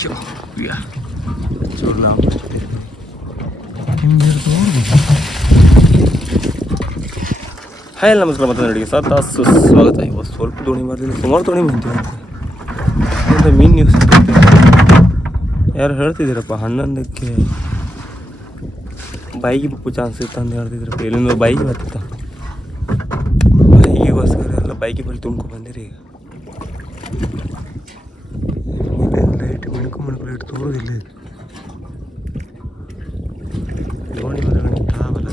ಚೂರು ನಾವು ಹಾಯ್ ನಮಸ್ಕಾರ ಮತ್ತೆ ನೋಡಿ ಸ್ವಾಗತ. ಇವತ್ತು ಸ್ವಲ್ಪ ದೋಣಿ ಮಾಡಿದ್ರೆ ಸುಮಾರು ದೋಣಿ ಬಂತೀವಿ ಅಂತ ಮೀನು ನ್ಯೂಸ್ ಯಾರು ಹೇಳ್ತಿದ್ದೀರಪ್ಪ. ಹನ್ನೊಂದಕ್ಕೆ ಬೈಗೆ ಬುಕ್ಕು ಚಾನ್ಸ್ ಇತ್ತು ಅಂತ ಹೇಳ್ತಿದ್ರಪ್ಪ. ಎಲ್ಲಿಂದ ಬೈಗೆ ಬರ್ತಿತ್ತ, ಬೈಗಿಗೋಸ್ಕರ ಎಲ್ಲ ಬೈಗೆ ಬಳಿ ತುಂಬ್ಕೊ ಬಂದಿರಿ. ಈಗ ಲೈಟ್ ಮಿಣಕು ಲೈಟ್ ತೋರೋದಿಲ್ಲ. ದೋಣಿ ಹೊರಗಡೆ ತಾವಲ್ಲ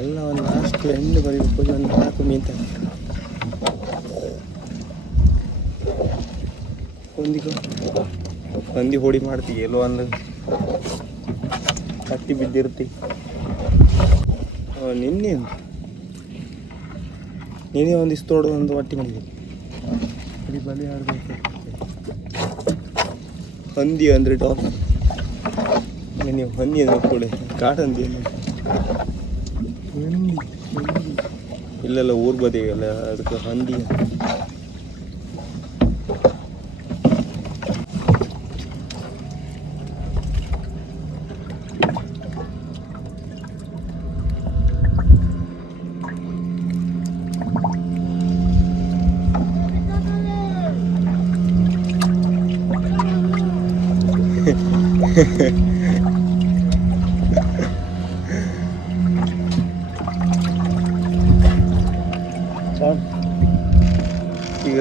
ಎಲ್ಲ ಒಂದು ಲಾಸ್ಟ್ ಎಂಡ್ ಬರೀಬೇಕು. ಒಂದು 4 ಮೀನು ಹೊಂದಿ ಹೊಡಿ ಮಾಡ್ತೀವಿ. ಎಲ್ಲೋ ಒಂದು ಕತ್ತಿ ಬಿದ್ದಿರ್ತಿ. ನಿನ್ನೆ ಒಂದಿಷ್ಟು ತೋಡು ಒಂದು ಒಟ್ಟಿ ಮಾಡಿದ್ವಿ. ಬರೀ ಬಲಿ ಆಡಬೇಕು. ಹಂದಿ ಅಂದರೆ ಟಾಪ್. ನೀವು ಹಂದಿ ಅಂದ್ರೆ ಕೂಡ ಕಾಡಂದಿ ಇಲ್ಲೆಲ್ಲ ಊರ್ ಬದಿಗೆಲ್ಲ ಅದಕ್ಕೆ ಹಂದಿ. ಈಗ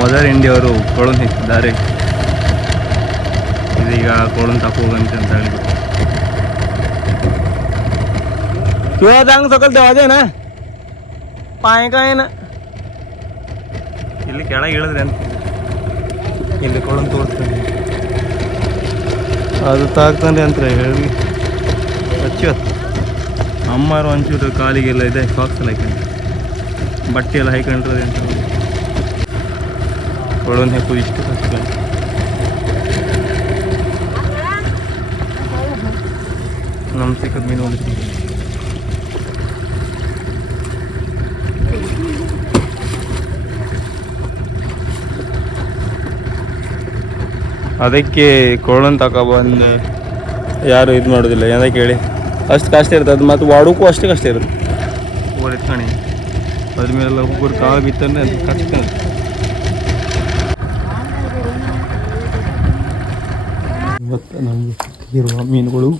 ಮದರ್ ಇಂಡಿಯಾ ಅವರು ಕೊಳನ್ ಹಿಕ್ಕಿದ್ದಾರೆ. ಇದೀಗ ಕೊಳನ್ ತಕೋಗಂತೆ ಅಂತ ಹೇಳಿದ್ರು. किंवा सकल देवाजे ना पाय का ना ಇಲ್ಲಿ ಕೆಳಗೆ ಇಳಿದ್ರೆ ಅಂತ ಇಲ್ಲಿ ಕೊಳನ್ ತೋರಿಸ್ತಾನೆ. ಅದು ತಾಗ್ತಾನೆ ಅಂತ ಹೇಳಿ ಹಚ್ಚತ್ತು. ಅಮ್ಮಾರು ಒಂಚೂರು ಕಾಲಿಗೆಲ್ಲ ಇದೆ ಸಾಕ್ಸ್ ಎಲ್ಲ ಹಾಕೊಂಡು ಬಟ್ಟೆ ಎಲ್ಲ ಹಾಕೊಂಡ್ರೆ ಅಂತ ಕೊಳನ್ ಹಾಕೋದು ಇಷ್ಟು ಕಷ್ಟ. ನಮ್ಮ ಸಿಕ್ಕದ ಮೀನು ಹೊಡಿತೀವಿ. ಅದಕ್ಕೆ ಕೊಳನ್ ತಗೊಬಂದು ಯಾರು ಇದು ಮಾಡೋದಿಲ್ಲ. ಏನಕ್ಕೆ ಹೇಳಿ, ಅಷ್ಟು ಕಷ್ಟ ಇರುತ್ತೆ ಅದು. ಮತ್ತು ವಾಡೋಕ್ಕೂ ಅಷ್ಟೇ ಕಷ್ಟ ಇರುತ್ತೆ. ಎತ್ಕಣಿ ಅದ್ರ ಮೇಲೆಲ್ಲ ಒಬ್ಬರು ಕಾಳು ಬಿತ್ತಂದ್ರೆ ಅದು ಕಷ್ಟ. ಇವತ್ತು ನಮಗೆ ಇರುವ ಮೀನುಗಳು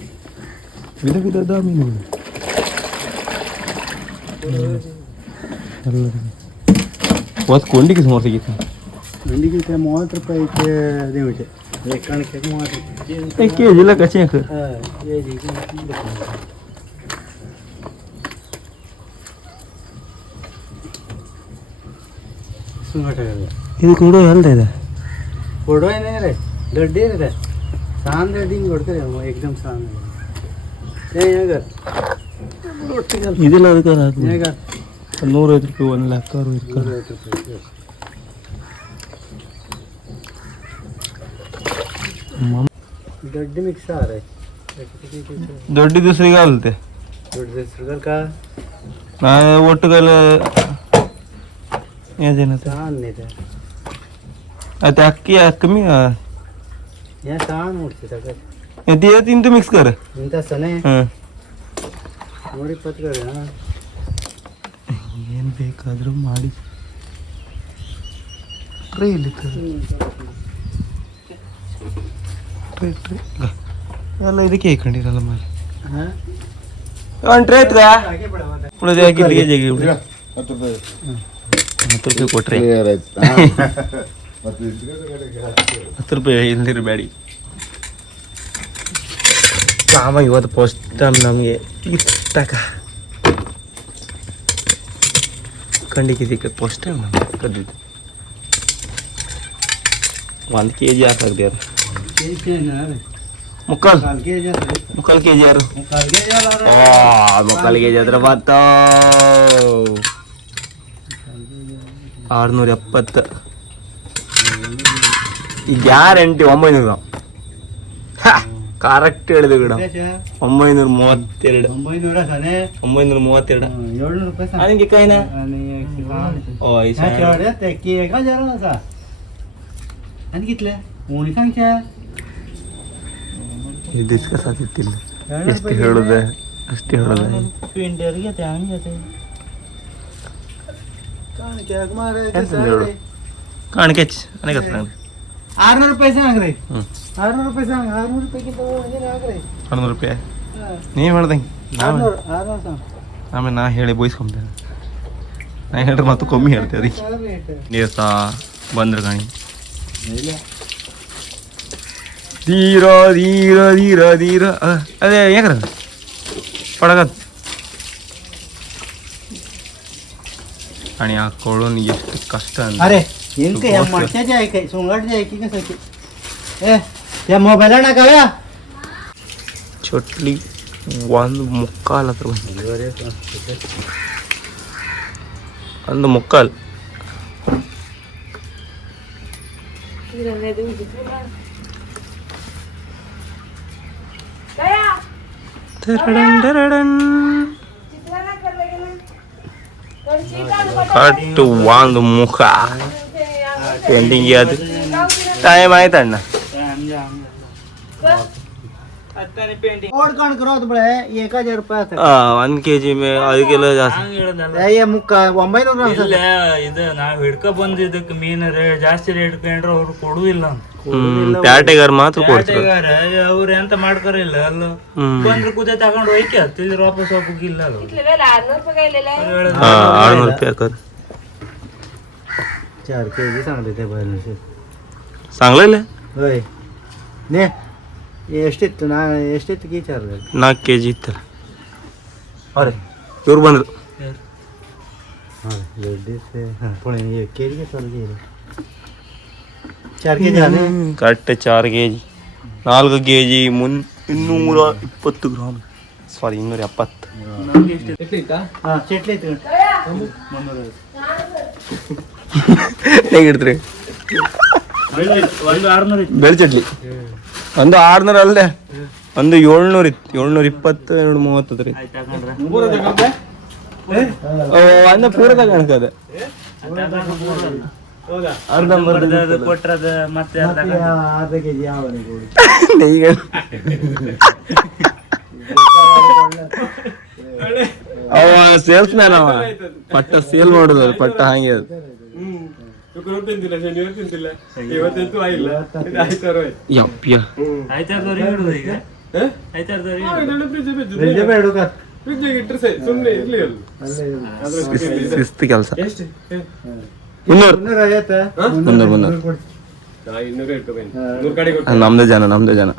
ವಿಧ ವಿಧದ ಮೀನುಗಳು ಎಲ್ಲರಿಗೂ. ಇವತ್ತು ಕೊಂಡಿಗೆ ಸುಮಾರು ಸಿಗಿತ್ತು. भिंडी 30 रुपये के देवे एक कण के 30 रुपये एक केजी ला कच्चे हैं. हां ये जी सुनट है ಇದು ಕೊಡೋ ಹೇಳ್ತಾ ಇದೆ. ಕೊಡೋ ಏನೇ ರೇ ದೊಡ್ಡಿ ಇದೆ ಸಾನ್ ದೊಡ್ಡಿ ಕೊಡ್ತಾರೆ एकदम ಸಾನ್ ಏ ಯಾಗ ಇದೆಲ್ಲ ಅದಕ್ಕೆ ಯಾಗ 150 ರೂಪಾಯಿ 1 ಲಕ್ಷ ರೂಪಾಯಿ. दड्डी मिक्स आ रहा है. ದೊಡ್ಡ ದಿವಸರಿಗೆ ಆಗುತ್ತೆ. ದೊಡ್ಡ ದಿವಸಗಳು का ನಾ ಒಟ್ಟುಗಲ ಏನೇನಂತ ಸಾನ್ನಿದೆ आता अक्की कमी या ಸಾನ್ ನೋಡ್ತಿದ್ದಾಗ ते तीन मिक्स कर ಇಂತ ಸನೆ हां ನೋಡಿ ಪತ್ಕರೆ ಹಾ ಏನು ಬೇಕಾದರೂ ಮಾಡಿ ಟ್ರೈ ಇಲ್ಲಿ ಟ್ರೈ ಎಲ್ಲ ಇದಕ್ಕೆ ಹಾಕೊಂಡಿರಲ್ಲ ಮಾರೆ. ಹಾಂ ಒಂದು ಟ್ರೈ ಐತ್ಗ ಉಳಿದ ಹಾಕಿ ಇಲ್ಲಿಗೆ ಜಾಗಿ 10 ರೂಪಾಯಿ ಕೊಟ್ರೆ 10 ರೂಪಾಯಿ ಇಲ್ದಿರ ಬ್ಯಾಡಿ. ಕಾಮ ಇವತ್ತು ಫಸ್ಟ್ ಟೈಮ್ ನಮಗೆ ಇತ್ತಕ ಕಂಡಿಗೆ ಸಿಕ್ಕ ಫಸ್ಟ್ ಟೈಮ್ ನಮಗೆ ಕದ್ದಿದ್ದು. 1 kg ಹಾಕಾಗ್ದೆ ಅದು ಮುಕ್ಕಾಲು ಕೆ ಜಿ ಯಾರು ಮುಕ್ಕಾಲು ಕೆ ಜಿ ಹತ್ರ ಬತ್ತ 670 ಈ ಗ್ಯಾರಂಟಿ 900. ಕರೆಕ್ಟ್ ಹೇಳಿದೆ ಗಿಡ 932 900 ಸನೆ 932 700 रुपये सांग आणि काय ना आणि ओ ह्या शेवड्या ते की एका जरा असा आणि कितले कोणी सांगच्या ಡಿಸ್ಕಸ್ ಆಗ್ತಿಲ್ಲ ಎಷ್ಟು ಹೇಳುದೆ ಅಷ್ಟೇ ಹೇಳುದೆ पिंडर घेते आम्ही घेते कान क्या मारे ಕಾಣಿಕೆಚ್ ಅನೇಕ सांग 600 रुपये सांग रे ಹ್ಞೂ 600 रुपये सांग 600 रुपये किती म्हणजे नाग रे 600 ರೂಪಾಯಿ ನೀವು ಹೇಳ್ದಂಗೆ 600 सांग ಆಮೇಲೆ ನಾ ಹೇಳಿ ಬಯಸ್ಕೊಂತೇನೆ ನಾ ಹೇಳ್ರೆ ಮತ್ತು ಕಮ್ಮಿ ಹೇಳ್ತೇವೆ ಅದಕ್ಕೆ काय रेट ದಿವಸ ಬಂದ್ರೆ ಕಾಣಿ ಧೀರ ಧೀರ ಧೀರ ಧೀರ ಅದೇ ಯಾಕ್ರ पडगत आणि हा कळून ಎಷ್ಟು ಕಷ್ಟ ಅಂತ अरे इनके या मरच्याचे आहे काय सोंगाडचे आहे की कसं ए त्या मोबाईल ना का ಚೊಟ್ಲಿ ಒಂದು ಮುಕ್ಕಾಲು ಹತ್ರ ಒಂದು ಮುಕ್ಕಾಲು ಕಟ್ ಒಂದು ಮುಖ ಪೇಂಟಿಂಗ್ ಅದು ಟೈಮ್ ಆಯ್ತಣ್ಣ और कौन करो तो बड़े 1000 रुपये आता 1 kg ಮೇ ಅದಕ್ಕೆಲ್ಲ ಜಾಸ್ತಿ ये मुक्का 900 ग्राम ಇಲ್ಲ ಇದು ನಾವ್ ಹಿಡ್ಕ ಬಂದಿದ್ದಕ್ಕೆ ಮೀನ್ ಜಾಸ್ತಿ ರೇಟ್ ಕಂಡ್ರೆ ಅವ್ರು ಕೊಡುವಿಲ್ಲ ಪ್ಯಾಟೆಗಾರ ಮಾತ್ರ ಕೊಡ್ತಾರೆ ಅವ್ರು ಎಂತ ಮಾಡ್ಕರಿಲ್ಲ ಅಲ್ಲ ಬಂದ್ರೆ ಕುದ ತಗೊಂಡು ಹೋಯ್ಕೆ ತಿಳಿ ವಾಪಸ್ ಹೋಗಿಲ್ಲ 600 ರೂಪಾಯಿ ಹಾಕೋದು 4 केजी सांगले ते बैल चांगलं होय ने ಎಷ್ಟಿತ್ತು ನಾ ಎಷ್ಟಿತ್ತು ಕೀ ಚಾರ್ಜ್ 4 kg ಇತ್ತಲ್ಲ ಅರೆ ಇವ್ರು ಬಂದ್ರು हां लेडीज से हां पण 1 केजी के चार्ज आहे 4 केजी आले ಕರೆಕ್ಟ್ 4 kg 4 kg 220 ಗ್ರಾಮ್ ಸಾರಿ 270 ಹಾಂ ಚಟ್ಲಿ ಇತ್ತು ಹೇಗಿಡ್ತೀರಿ ಒಂದು 600 ಇತ್ತು ಬೆಳೆ ಚಟ್ಲಿ ಒಂದು 600 ಅಲ್ಲದೆ ಒಂದು 700 ಇತ್ತು 720 730 ರೀ ಅಂದ ಪೂರ ತಗೊಳಕದ ಕೊಟ್ರದ ಮತ್ತೆ ಅರ್ಧ ಕೆಜಿ ಯಾವನಿಗೆ ಈಗ ಅವ ಸೇಲ್ಸ್ ಮ್ಯಾನ್ ಅವ ಪಟ್ಟ ಸೇಲ್ ಮಾಡುದು ಪಟ್ಟ ಹಂಗೆ ಅದು ಯಪ್ಪ ಆಯ್ತಾರ್ದವ್ರು ಹಿಡುದು ಈಗ ಶಿಸ್ತು ಕೆಲಸ 300 ನಮ್ದೇ ಜನ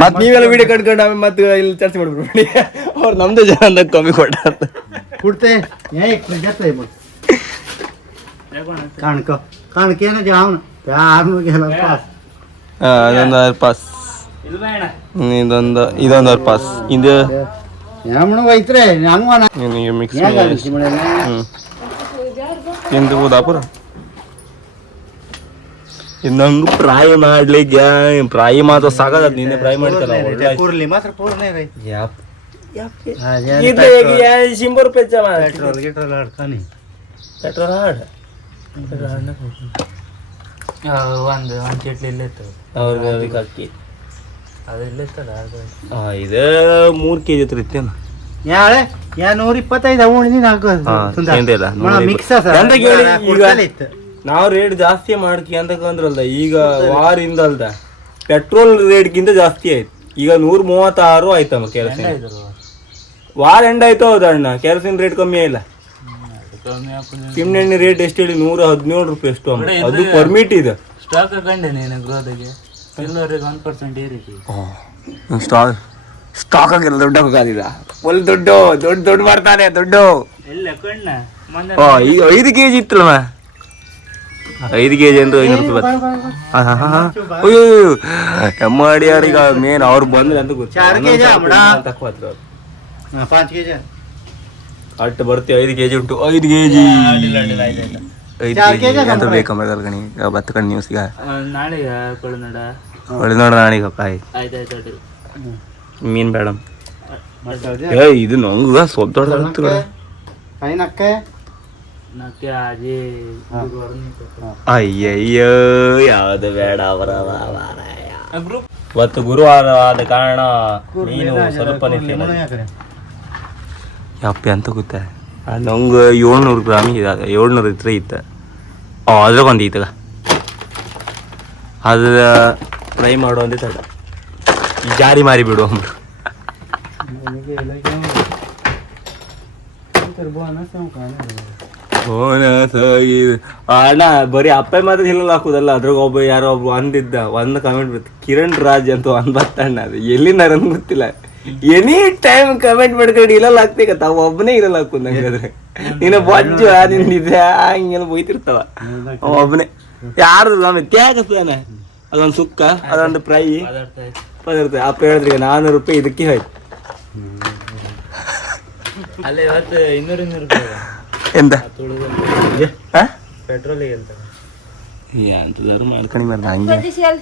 ಮತ್ ನೀವೆಲ್ಲ ವಿಡಿಯೋ ಕಟ್ಕೊಂಡು ಆಮೇಲೆ ಮತ್ತೆ ಇಲ್ಲಿ ಚರ್ಚೆ ಮಾಡ್ಬಿಡ್ಬೇಡಿ ಅವ್ರು ನಮ್ದೇ ಜನ ಅಂತ ಕಮ್ಮಿ ಕೊಟ್ಟ कुठते या एक घेतलंय मग काणक ना जाऊन त्या आर्म गेला पास ಇದೊಂದು ಪಾಸ್ ಇದೊಂದು ಪಾಸ್ ಇದು या म्हणून वैत्रे अंगवाना ನಿನಗೆ ಮಿಕ್ಸ್ या गाडीची म्हणे ತಿಂದು ಹೋದಾಪುರ ಇನ್ನಂಗು ಫ್ರೈ ಮಾಡ್ಲಿಕ್ಕೆ ಫ್ರೈ ಮಾತ್ರ ಸಾಕಾದ ನಿನ್ನೆ ಫ್ರೈ ಮಾಡ್ತಲ್ಲ ಒಳ್ಳೆ पुरली मात्र पूर्ण नाही रे ಯಾಪ್ हा, ಇದು 100 ರೂಪಾಯಿ पेट्रोल गिट्रोल अडका नाही ಪೆಟ್ರೋಲ್ ಹಾಡ್ ಒಂದು ಚಟ್ಲಿ ಇಲ್ಲೇ ಇತ್ತು ಅವ್ರಿಗೆ ಅಕ್ಕಿ ಅದು ಇಲ್ಲೇ ಇತ್ತಲ್ಲ ಇದು 3 kg ಇರ್ತೇನ या हळे या 125 ಅವಣಿನಿ ನಾಲ್ಕು ಏನಿಲ್ಲ ಮಿಕ್ಸ್ ಸರ್ ಈಗ ನಾವು ರೇಟ್ ಜಾಸ್ತಿ ಮಾಡ್ಕಿ ಅಂತಂದ್ರಲ್ದ ಈಗ ವಾರಿಂದ ಅಲ್ದ ಪೆಟ್ರೋಲ್ ರೇಟ್ಗಿಂತ ಜಾಸ್ತಿ ಆಯ್ತು ಈಗ 136 ಆಯ್ತಮ್ಮ ಕೆರಸಿನ ವಾರ ಎಂಡ್ ಆಯ್ತು ಹೌದಣ್ಣ ಕೆರಸಿನ ರೇಟ್ ಕಮ್ಮಿ ಇಲ್ಲ ಸಿಮ್ನೆ ಎಣ್ಣೆ ರೇಟ್ ಎಷ್ಟು ಹೇಳಿ 117 ರೂಪಾಯಿ ಎಷ್ಟು ಅಮ್ಮ ಅದು ಪರ್ಮಿಟ್ ಇದೆ ಸ್ಟಾಕ್ ಕಂಡೆ ನೀನು ಗ್ರೋದಿಗೆ ಎಲ್ಲರಿಗೆ 1% ಏರಿಕೆ ಸ್ಟಾಕ್ ಆಗಿಲ್ಲ ದೊಡ್ಡ ಹೋಗೋದಿಲ್ಲ ಫುಲ್ ದೊಡ್ಡ ಮಾಡ್ತಾನೆ ದೊಡ್ಡ ಎಲ್ಲ ಕಣ್ಣ ಮೊನ್ನೆ ಈಗ 5 kg ಇತ್ತಲ್ಲ 5 kg ಅಂದ್ರೆ 500 ರೂಪಾಯಿ ಅಯ್ಯೋ ಎಮ್ಮಡಿಯಾರೀಗ ಮೇನ್ ಅವ್ರು ಬಂದ್ರೆ ಅಂತ ಗೊತ್ತು 4 kg ತక్కుವ 5 kg ಅಟ್ಟು ಬರ್ತೀವಿ 5 kg ಉಂಟು 5 kg ಎಂತ ಬೇಕಂಬ ಕಣಿ ಬತ್ತ ಕಣ್ ನ್ಯೂಸ್ ಈಗ ನಾಳೆ ಕೊಳನಡ ಒಳ್ಳೆ ನೋಡ ನಾನೀಗಪ್ಪ ಆಯ್ತಾಯ್ತು ಮೀನ್ ಬೇಡ ಏ ಇದು ನಂಗ ಸ್ವಲ್ಪ ದೊಡ್ಡ ಅಯ್ಯಯ್ಯೋ ಯಾವ್ದು ಬೇಡ ಇವತ್ತು ಗುರುವಾರ ಆದ ಕಾರಣ ನೀನು ಸ್ವಲ್ಪ ಯಪ್ಪಿ ಅಂತ ಗೊತ್ತ ನಂಗೆ 700 ಗ್ರಾಮ್ ಇದೆ 700 ಇದ್ರೆ ಇತ್ತ ಅದ್ರಾಗ ಒಂದು ಈತಗ ಅದು ಫ್ರೈ ಮಾಡೋ ಅಂದೇ ತಡ ಜಾರಿ ಮಾರಿ ಬಿಡು ಅಂಬ್ರು ಅಣ್ಣ ಬರೀ ಅಪ್ಪ ಮಾತ್ರ ಹಿಲ್ಲಲ್ಲಿ ಹಾಕುದಲ್ಲ ಅದ್ರಾಗ ಒಬ್ಬ ಯಾರೋ ಒಬ್ಬ ಅಂದಿದ್ದ ಒಂದು ಕಮೆಂಟ್ ಬರ್ತದೆ ಕಿರಣ್ ರಾಜ್ ಅಂತ ಒಂದು ಬತ್ತಣ್ಣ ಅದು ಎಲ್ಲಿಂದ ನನ್ಗೆ ಗೊತ್ತಿಲ್ಲ ಎನಿ ಟೈಮ್ ಕಮೆಂಟ್ ಮಾಡ್ಕೊಂಡು ಇಲ್ಲಲ್ಲ ಹಾಕ್ಬೇಕತ್ತ ಅವ ಒಬ್ಬನೇ ಇರಲ್ಲ ಹಾಕುದ್ ನಂಗಾದ್ರೆ ನೀನು ಬಜ್ಜು ನಿಂದಿದ್ದೆ ಹಿಂಗೆಲ್ಲ ಬೈತಿರ್ತಾವ ಅವ ಒಬ್ಬನೇ ಯಾರ್ದು ನಮಗೆ ತ್ಯಾಗತ್ತಾನೆ ಅದೊಂದು ಸುಕ್ಕ ಅದೊಂದು ಫ್ರೈ ಪದಾರ್ಥ ಅಪ್ಪ ಹೇಳಿದ್ರಿಗೆ 400 ರೂಪಾಯಿ ಇದಕ್ಕೆ ಹೋಯ್ತು ಅಲ್ಲೇ ಇವತ್ತು 200 ರೂಪಾಯಿ ಎಂತ ಪೆಟ್ರೋಲಿಗೆ ಎಂತದಾರು ಮಾಡ್ಕೊಂಡು ಬರ್ದ ಹಂಗೆ ಸೇರಲ್ಲ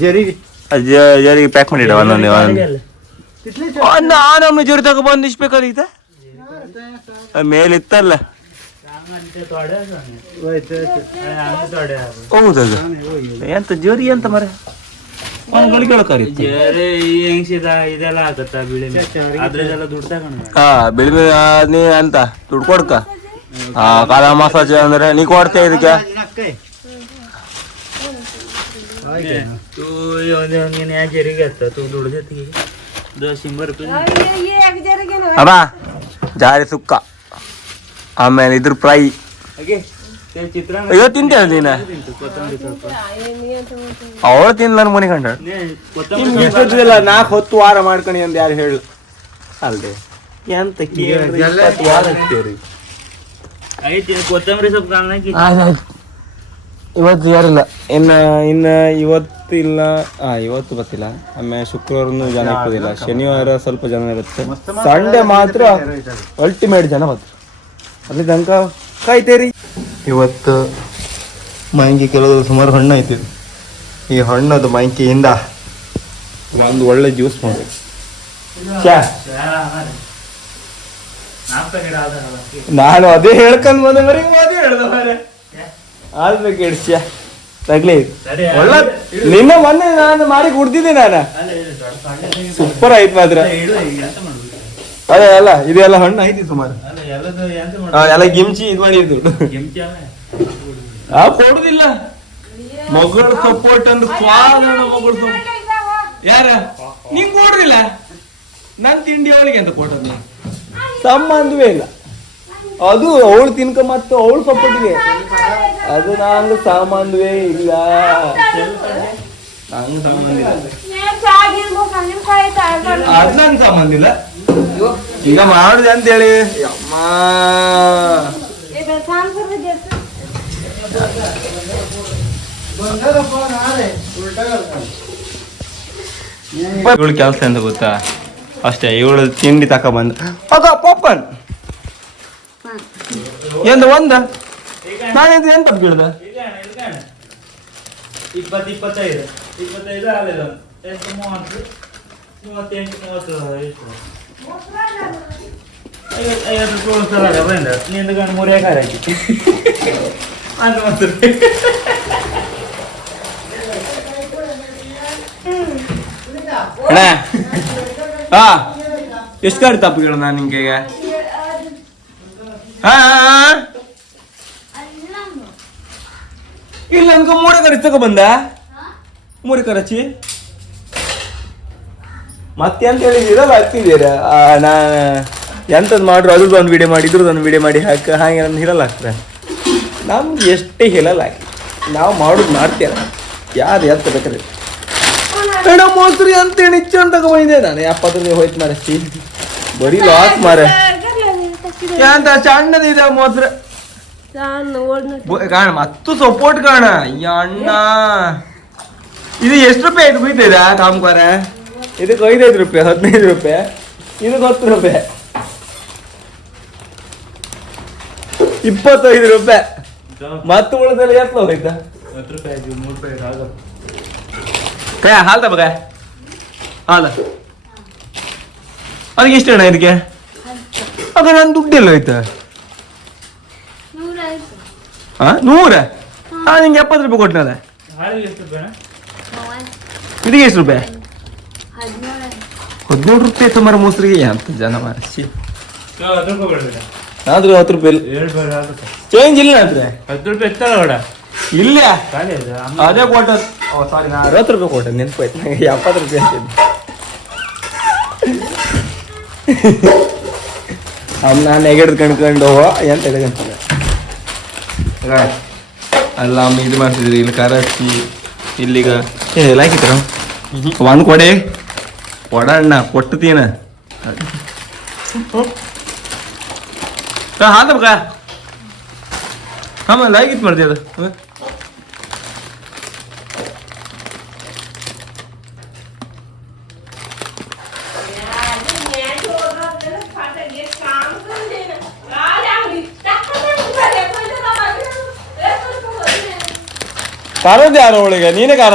ಜರಿಗೆ ಪ್ಯಾಕ್ ಮಾಡಿಡ ಒಂದೊಂದೇ ನಾನು ಜೋರಿ ತಗೋ ಬಂದು ಇಷ್ಟ ಬೇಕಾಗಿತ್ತ ಮೇಲಿತ್ತಲ್ಲ ಹೌದಾಗ ಎಂತ ಜೋರಿ ಅಂತ ಮರ ಇದೆಲ್ಲ ಆಗತ್ತ ಬಿಳಿ ಅದ್ರದೆಲ್ಲ ದುಡ್ಡು ತಗೊಂಡು ಹಾ ಬಿಳಿ ನೀ ಅಂತ ದುಡ್ಡು ಕೊಡ್ಕ ಕಾಲ ಮಸಾಜ್ ಅಂದ್ರೆ ನೀ ಕೊಡ್ತೇ ಇದಕ್ಕೆ ಅಮ್ಮ ಜಾರಿ ಸುಕ್ಕ ಆಮೇಲೆ ಇದ್ರ ಫ್ರೈ ಅಯ್ಯೋ ತಿಂತೇಳ ನೀನ ಅವಳು ತಿನ್ ನನ್ ಮನೆ ಕಂಡ ನಿಮ್ಗಿಲ್ಲ 4 ಹೊತ್ತು ವಾರ ಮಾಡ್ಕಣಿ ಅಂತ ಯಾರು ಹೇಳು ಅಲ್ದೆ ಎಂತ ಕೊತ್ತಂಬರಿ ಸೊಪ್ಪು ಇವತ್ತು ಯಾರಿಲ್ಲ ಇನ್ನ ಇವತ್ತು ಇಲ್ಲ ಇವತ್ತು ಗೊತ್ತಿಲ್ಲ ಆಮೇಲೆ ಶುಕ್ರವಾರನು ಜನ ಇರೋದಿಲ್ಲ ಶನಿವಾರ ಸ್ವಲ್ಪ ಜನ ಇರುತ್ತೆ ಸಂಡೇ ಮಾತ್ರ ಅಲ್ಟಿಮೇಟ್ ಜನ ಮಾತ್ರ ಅಲ್ಲಿ ತನಕ ಕಾಯ್ತೇರಿ ಇವತ್ತು ಮಾಂಕಿ ಕೆಲವು ಸುಮಾರು ಹಣ್ಣು ಐತಿ ಈ ಹಣ್ಣದು ಮಾಂಕಿಯಿಂದ ಒಂದು ಒಳ್ಳೆ ಜ್ಯೂಸ್ ಮಾಡಿ ನಾನು ಅದೇ ಹೇಳ್ಕೊಂಡ್ ಬಂದ ಬರೀ ಅದೇ ಹೇಳ್ದ ಆದ್ಬೇಕು ಇಡ್ಸ್ಯಾ ತಗ್ಲಿ ಒಳ್ಳೆ ನಿನ್ನ ಮೊನ್ನೆ ನಾನು ಮಾಡಿ ಕುಡ್ದಿದ್ದೆ ನಾನು ಸೂಪರ್ ಆಯ್ತು ಮಾತ್ರ ಅದೇ ಅಲ್ಲ ಇದೆಲ್ಲ ಹಣ್ಣು ಐತಿ ಸುಮಾರು ಎಲ್ಲ ಗಿಮ್ಚಿ ಇದು ಮಾಡಿದ್ದು ಕೊಡುದಿಲ್ಲ ಮಗಳ ಸಪೋರ್ಟ್ ಅಂದ್ರೆ ಮಗಳ ಯಾರ ನೀವ್ ಕೊಡ್ರಿಲ್ಲ ನನ್ ತಿಂಡಿ ಅವಳಿಗೆ ಅಂತ ಕೊಟ್ಟದ್ ಸಂಬಂಧವೇ ಇಲ್ಲ ಅದು ಅವಳು ತಿನ್ಕ ಮತ್ತು ಅವಳು ಸಪೋರ್ಟಿಗೆ ಅದು ನಂಗೆ ಸಂಬಂಧವೇ ಇಲ್ಲ ನಂಗೆ ಸಂಬಂಧ ಇಲ್ಲ ಅದ್ ನಂಗೆ ಸಂಬಂಧ ಇಲ್ಲ ಈಗ ಮಾಡುದೆ ಅಂತೇಳಿ ಅಮ್ಮ ಇವಳು ಕೆಲಸ ಅಂತ ಗೊತ್ತಾ ಅಷ್ಟೇ ಇವಳು ತಿಂಡಿ ತಕ ಬಂದ ಪಪ್ಪನ್ ಎಂತ ಒಂದ ನಾನೆಂತ ಎಂತ ಕೇಳ್ದ 25 ಆಗಲಿಲ್ಲ 30 ಎಷ್ಟು ಗಾಡಿ ತಪ್ಪುಗಳು ನಾನು ನಿಂಗೆ ಇಲ್ಲ ನನ್ಗ 3 ಕಡೆ ತಗೋ ಬಂದ 3 ಕರಚಿ ಮತ್ತೆ ಅಂತ ಹೇಳಿದಿರಲ್ಲ ಹಾಕ್ತಿದ್ದೀರ ನಾ ಎಂಥದ್ದು ಮಾಡ್ರು ಅದ್ರದ್ದು ಒಂದು ವಿಡಿಯೋ ಮಾಡಿ ಇದ್ರದ್ದು ಒಂದು ವಿಡಿಯೋ ಮಾಡಿ ಹಾಗೆ ನನ್ನ ಹಿರಲ್ಲ ಹಾಕ್ತಾರೆ ನಮ್ಗೆ ಎಷ್ಟೇ ಹಿರಲ್ಲ ಹಾಕಿ ನಾವು ಮಾಡೋದು ಮಾಡ್ತೇವೆ ಯಾರು ಎತ್ತ ಬೇಕಾದ್ರೆ ಮೇಡಮ್ ಮೊಸರು ಅಂತೇಳಿ ಇಚ್ಚು ಅಂತ ತಗೊಂಡಿದ್ದೆ ನಾನು 70 ರೂಪಾಯಿ ಹೋಯ್ತು ಮಾರಸ್ತಿ ಬರೀ ಲಾಸ್ ಮಾರ ಎಂತ ಸಣ್ಣದಿದೆ ಮೊಸರು ಕಾಣ ಮತ್ತು ಸಪೋರ್ಟ್ ಕಾಣ ಅಣ್ಣ ಇದು ಎಷ್ಟು ರೂಪಾಯಿ ಇದು ಬೀಳ್ತಿದೆ ಕಾಮಗಾರ ಇದಕ್ಕೆ 5 ರೂಪಾಯಿ 15 ರೂಪಾಯಿ ಇದಕ್ಕೆ 10 ರೂಪಾಯಿ 25 ರೂಪಾಯಿ ಮತ್ತು ಉಳಿದಲ್ಲಿ ಎಷ್ಟು ಹೋಯ್ತಾ 10 ರೂಪಾಯಿ 3 ರೂಪಾಯಿ ಆಗುತ್ತೆ ಕೈ ಹಾಲ್ತ ಬಗ ಹಾಲ ಅದಕ್ಕೆ ಎಷ್ಟು ಅಣ್ಣ ಇದಕ್ಕೆ ಆಗ ನಾನು ದುಡ್ಡೆಲ್ಲ ಹೋಯ್ತಾ 100 ನಿಂಗೆ 70 ರೂಪಾಯಿ ಕೊಟ್ಟನಲ್ಲ ಹಾಳಿಗೆ ಎಷ್ಟು ರೂಪಾಯಿ ಇದಕ್ಕೆ ಎಷ್ಟು ರೂಪಾಯಿ 17 ರೂಪಾಯಿ ಸುಮಾರು ಮೊಸರಿಗೆ ಅಂತ ಜನ ಮಾರ್ಸಿ 10 ರೂಪಾಯಿ ಕೊಡ್ಬೇಡ ಆದ್ರೂ 10 ರೂಪಾಯಿ 7 ರೂಪಾಯಿ ಆಗುತ್ತೆ ಚೇಂಜ್ ಇಲ್ಲ ಅಂದ್ರೆ 10 ರೂಪಾಯಿ ಎತ್ತಲ್ಲ ಬೇಡ ಇಲ್ಲ ಖಾಲಿ ಇದೆ ಅದೇ ಕೊಟ್ಟ ಸಾರಿ ನಾ 60 ರೂಪಾಯಿ ಕೊಟ್ಟೆ ನೆನಪಾಯ್ತು ನನಗೆ 70 ರೂಪಾಯಿ ಅಂತಿದ್ದೆ ನಾನು ನೆಗೆಡ್ದು ಕಣ್ಕೊಂಡು ಎಂತ ಎಡಗಂತಿಲ್ಲ ಅಲ್ಲ ಅಮ್ಮ ಇದು ಮಾಡ್ತಿದ್ರಿ ಇಲ್ಲಿ ಖಾರ ಹಚ್ಚಿ ಇಲ್ಲಿಗ ಹಾಕಿತ್ರ ಒಂದು ಕೊಡೆ ಕೊಡಣ್ಣ ಕೊಟ್ಟತೀನ ಹಾದ ಬಗ ಹಾಂ ಲಾಗಿತ್ತು ಮಾಡ್ತೀಯ ಅದು ಖಾರದ್ದು ಯಾರೋ ಒಳಗೆ ನೀನೇ ಖಾರ